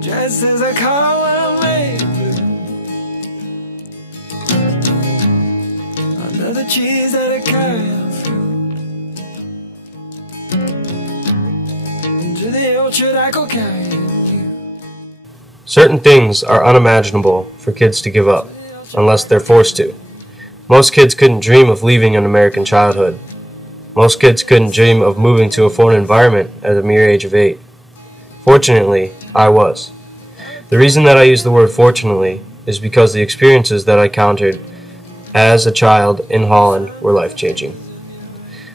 Just as I call away under the trees that I carry fruit to the orchard I go carrying you. Certain things are unimaginable for kids to give up, unless they're forced to. Most kids couldn't dream of leaving an American childhood. Most kids couldn't dream of moving to a foreign environment at the mere age of 8. Fortunately, I was. The reason that I use the word fortunately is because the experiences that I encountered as a child in Holland were life-changing.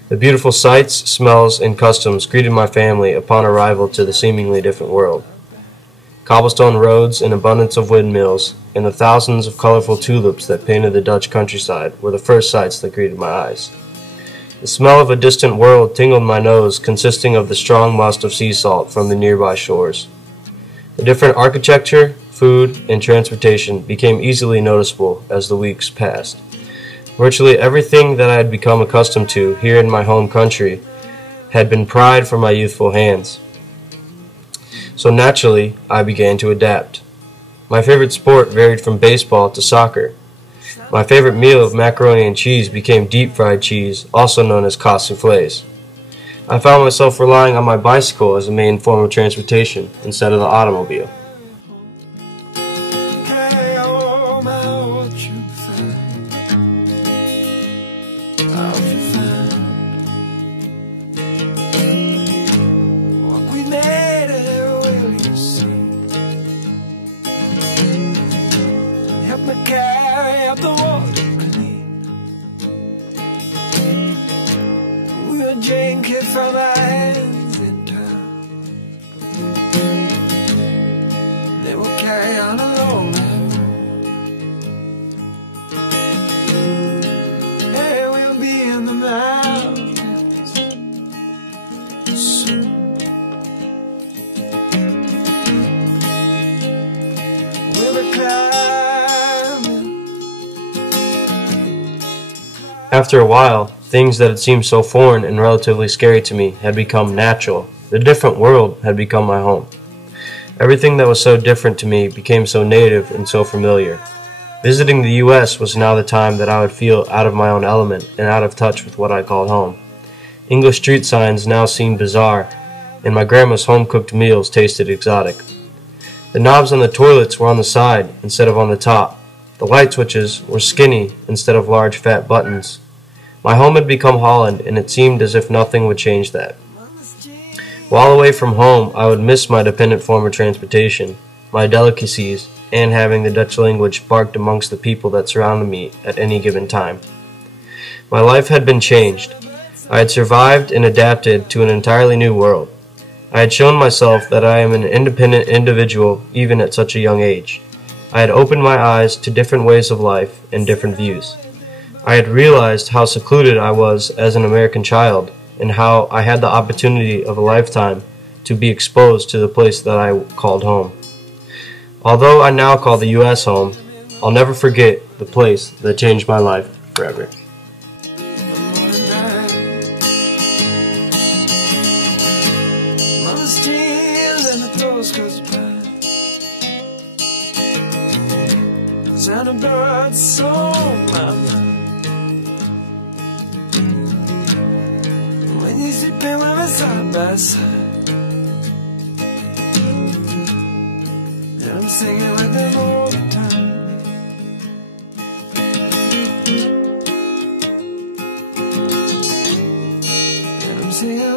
The beautiful sights, smells, and customs greeted my family upon arrival to the seemingly different world. Cobblestone roads, an abundance of windmills, and the thousands of colorful tulips that painted the Dutch countryside were the first sights that greeted my eyes. The smell of a distant world tingled my nose, consisting of the strong must of sea salt from the nearby shores. The different architecture, food, and transportation became easily noticeable as the weeks passed. Virtually everything that I had become accustomed to here in my home country had been pried from my youthful hands. So naturally, I began to adapt. My favorite sport varied from baseball to soccer. My favorite meal of macaroni and cheese became deep-fried cheese, also known as cassoufflés. I found myself relying on my bicycle as a main form of transportation instead of the automobile. Drink it from our hands in turn. They will carry on along that road. And we'll be in the mountains soon. We'll be climbing. After a while, things that had seemed so foreign and relatively scary to me had become natural. The different world had become my home. Everything that was so different to me became so native and so familiar. Visiting the U.S. was now the time that I would feel out of my own element and out of touch with what I called home. English street signs now seemed bizarre, and my grandma's home-cooked meals tasted exotic. The knobs on the toilets were on the side instead of on the top. The light switches were skinny instead of large fat buttons. My home had become Holland, and it seemed as if nothing would change that. While away from home, I would miss my dependent form of transportation, my delicacies, and having the Dutch language sparked amongst the people that surrounded me at any given time. My life had been changed. I had survived and adapted to an entirely new world. I had shown myself that I am an independent individual even at such a young age. I had opened my eyes to different ways of life and different views. I had realized how secluded I was as an American child and how I had the opportunity of a lifetime to be exposed to the place that I called home. Although I now call the U.S. home, I'll never forget the place that changed my life forever. Sound of birds so loud. When you sit there with me side by side, and I'm singing with them all the time. And I'm singing